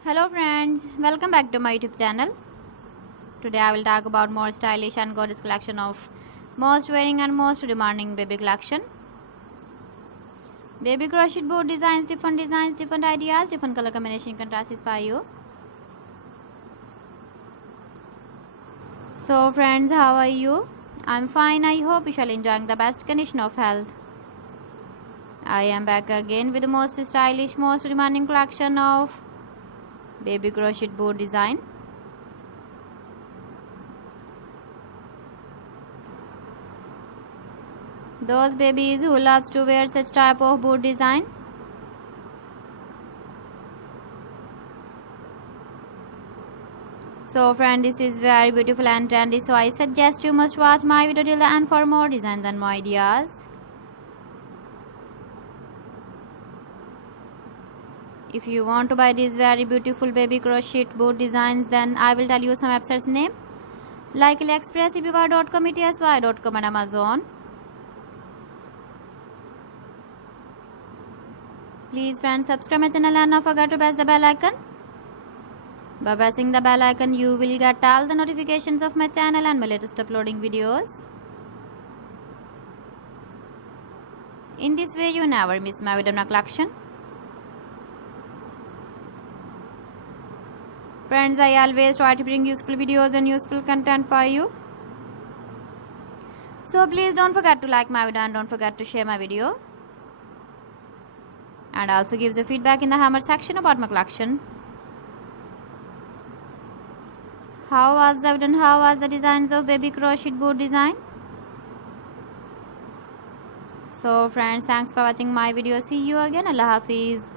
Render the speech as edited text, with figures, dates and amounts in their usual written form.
Hello friends, welcome back to my YouTube channel. Today I will talk about more stylish and gorgeous collection of most wearing and most demanding baby collection. Baby crochet board designs, different ideas, different color combination can satisfy you. So friends, how are you? I'm fine. I hope you shall enjoying the best condition of health. I am back again with the most stylish, most demanding collection of baby crochet board design. Those babies who loves to wear such type of board design. So friend, this is very beautiful and trendy, so I suggest you must watch my video till the end for more designs and more ideas. If you want to buy these very beautiful baby crochet board designs, then I will tell you some websites name like AliExpress, eBay.com, ETSY.com and Amazon. Please friends, subscribe my channel and not forget to press the bell icon. By pressing the bell icon, you will get all the notifications of my channel and my latest uploading videos. In this way, you never miss my video collection. Friends, I always try to bring useful videos and useful content for you. So please don't forget to like my video and don't forget to share my video. And also give the feedback in the hammer section about my collection. How was the video and how was the designs of baby crochet board design? So friends, thanks for watching my video. See you again. Allah Hafiz.